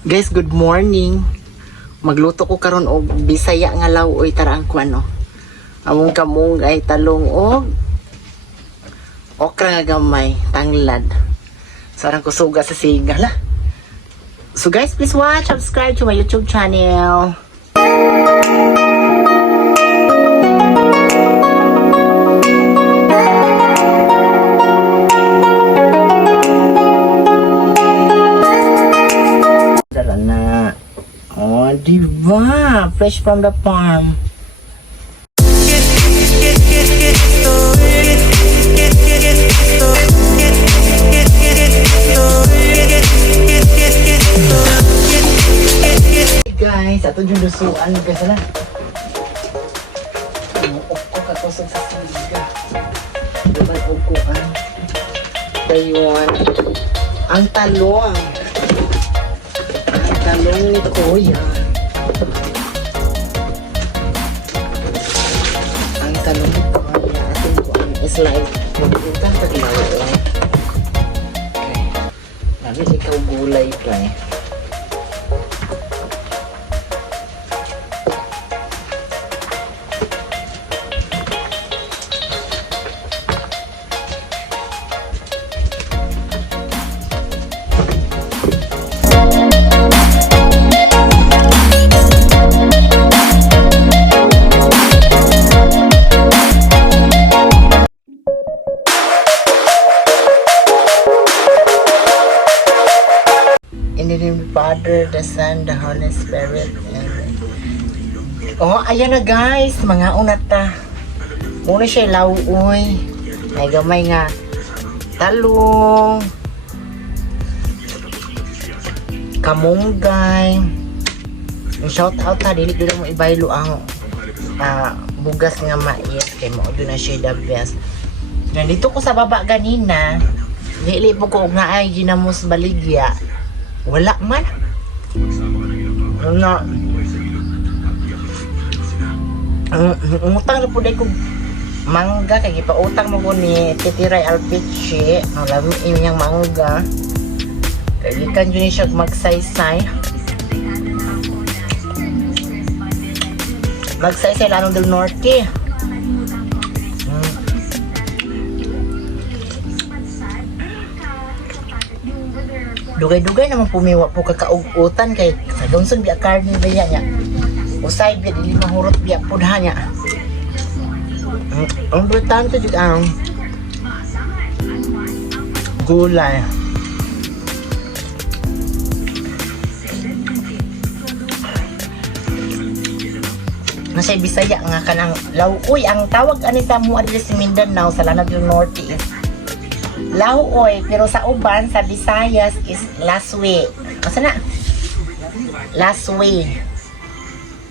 Guys, good morning. Magluto ko karon og Bisaya nga lawoy tarang ko ano. Among kamong ay talong og okra nga gamay, tanglad. Sarang ko suga sa siga la. So guys, please watch, subscribe to my YouTube channel. Dala na. Oh, diba? Fresh from the farm. Guys, ato yung lusuan guys na. Upo ka to sa siga. Diba upuan? Dayuan. Ang talong. Ang talong ni Kuya. Ang talong ni Kuya. Ating kuan slice. Magpuntan sa ilaw. Okay. Namin ikaw gulay pa eh. In the name of the Father, the Son, the Holy Spirit. Amen. Oh, ayan na guys. Mga unata. Muna siya lauoy. May gamay nga talong. Kamunggay. Shout out ha. Dili mo ibaylo ang bugas nga mais. Kaya mo doon na siya the best. Nandito ko sa baba ganina. Dili po ko nga ay ginamos baligya. Wala man. Na. Utang na po dahil kong mangga. Kaya ipautang mo ko ni Titiray Alpiche. Ang lami niyang mangga. Kaya ikan yun siya magsaysay. Magsaysay Lanong del Norte. Dugay-dugay naman pumiwa po kakaugutan kay sa Johnson biya karne biya niya. Usay biya dili mahurot biya pudha niya. Ang importante jud ang gulay. Nasa Bisaya nga kanang lauoy ang tawag ani sa mo adto sa Mindanao sa Lanao del Norte is lauoy, pero sa uban sa Visayas is laswe. Asa na? Laswe.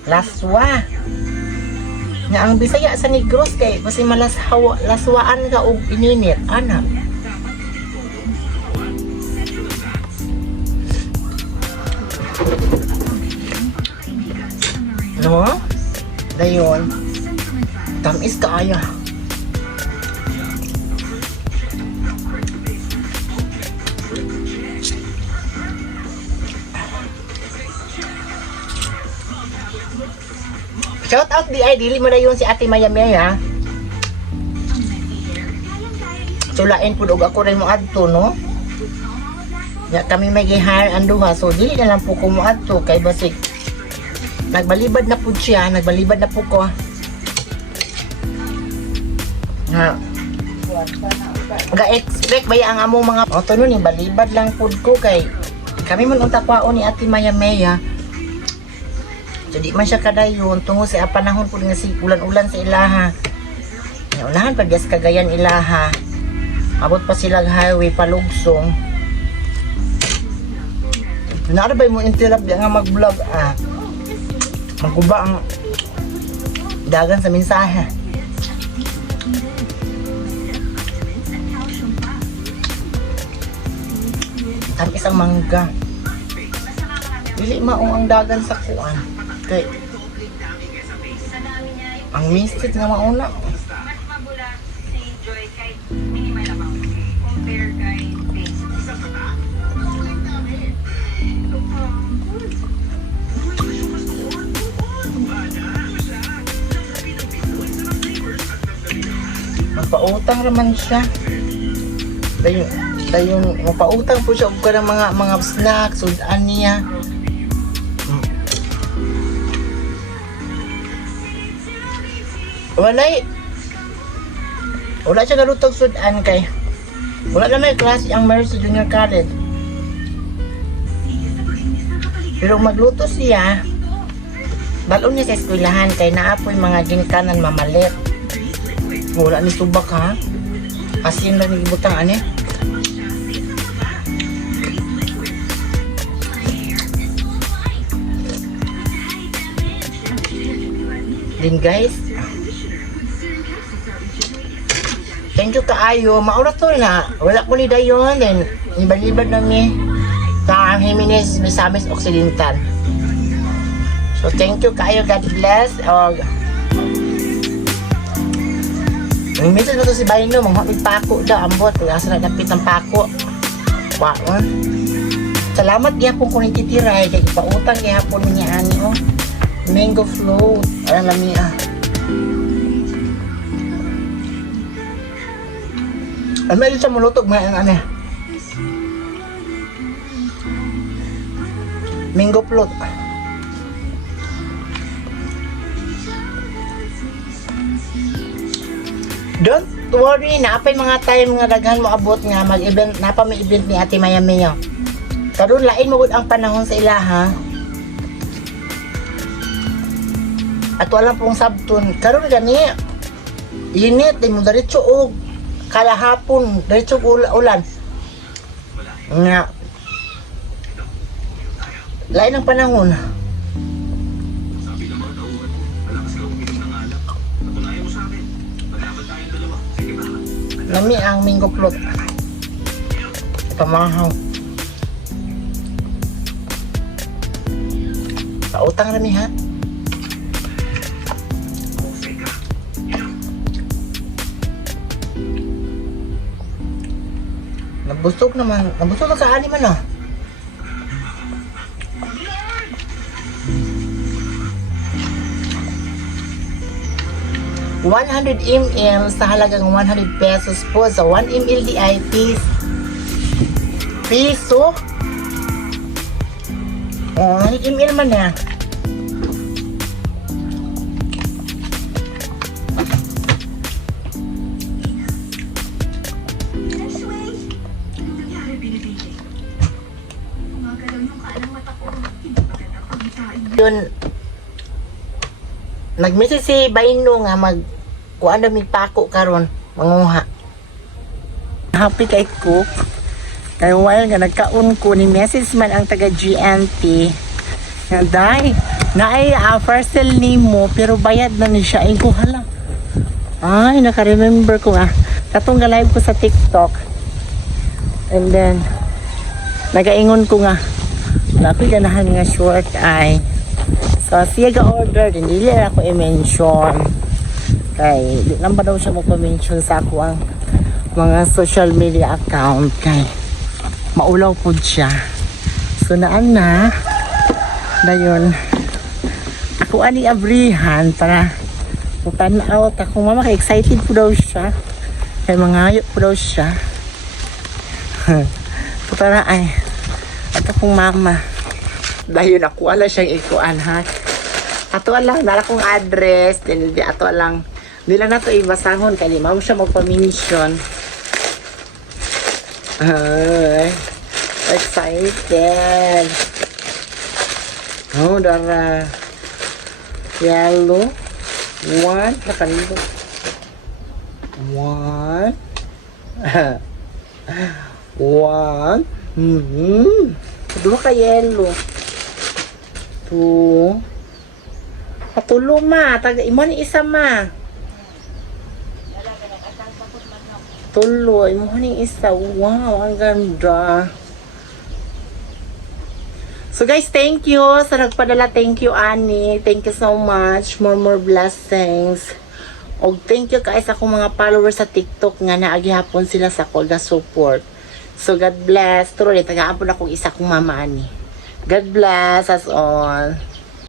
Laswa. Nga ang Bisaya sa Negros kay kasi laswaan ka og ininit, ana. No? Dayon. Tamis kaaya. Shout out di ay dili mo na yun si Ate Maya Maya. Sulain pud og ako rin mo adto no. Ya kami may gi-hire anduha so dili na lang po ko mo adto kay basik. Nagbalibad na pud siya, nagbalibad na po ko. Ha. Ga-expect ba ang among mga auto nun ni balibad lang pud ko kay kami man unta kwaon ni Ate Maya Maya. Jadi man siya kadayon tungo sa panahon pud nga si ulan-ulan sa ilaha. Ya unahan pa gas Cagayan ilaha. Abot pa sila highway palugsong. Naara ba mo interrupt nga mag-vlog Magkuba ang dagan sa mensahe. Tamis ang mangga. Dili maong ang dagan sa kuan. Kay ang mistit nga mauna. Pautang naman siya. Dayon mapautang po siya og kanang mga snacks sudan niya. Wala siya galutog sudan kay wala na may klase ang Mercy Junior College. Pero magluto siya, balon niya sa eskwelahan kay naapoy mga ginikanan mamalit. Wala ni subak ha. Asin lang nagibutang ani. Din guys, thank you kaayo. Maura to na. Wala ko ni dayon. Then, ibalibad na mi sa Jimenez, Misamis Occidental. So, thank you kaayo. God bless. Ang message mo to si Baino, manghamig pako daw. Ambot, asa na dapit ang pako. Waon. Salamat gihapon ko ni titiray. Kaya ipautang gihapon niya ani oh. Mango float. Alam niya. May siya mulutog mga ano. Mango float. Don't worry, naapay mga time nga daghan mo abot nga mag-event, napa may event ni Ate Maya Mayo. Karon lain mo gud ang panahon sa ilaha. At wala pong sabton. Karon gani init din mo diretso og kada hapon diretso ulan. Nga. Lain ang panahon. Nami ang mango float. Pamahaw. Pautang nami ha. Nabusog naman. Nabusog na kaani man ah. $100 ml sa halagang 100 pesos po. Sa 1 ml di ay piso. 100 ml man na. Yun, nag-message si Baino nga kuan na pako karon manguha. Happy kay cook. Kay while nga nagkaon ko ni message man ang taga GNT. Nga dai, naay parcel nimo pero bayad na ni siya. Ay ko hala. Ay, naka-remember ko nga. Katong live ko sa TikTok. And then nagaingon ko nga. Lapi ganahan nga short ay. So, siya ga-order din. Dili ako i-mention. Kay, di lang ba daw siya magpa-mention sa ako ang mga social media account. Kay, maulaw po siya. So, naan na. Dayon, ako ani abrihan para putanaw. Ako mama, excited po daw siya. Kay, mangayo po daw siya. Putana ay, at akong mama. Dahil ako ala siyang ikuan ha. Ato lang, nala kong address. Then, ato lang. Nila na to ibasahon. Kaya di mo siya magpa-mention. Ay, excited. Oh, dara. Yellow. 1. Nakanito. 1. 1. Dua ka yellow. 2. Patulo ma. Taga imo ni isa ma. Tulo. Imo ni isa. Wow. Ang ganda. So guys, thank you. Sa nagpadala, thank you Annie. Thank you so much. More blessings. Og thank you guys sa akong mga followers sa TikTok nga naagihapon sila sa Kolda support. So God bless. Tuloy, tagaan po na akong isa kong mama Annie. God bless us all.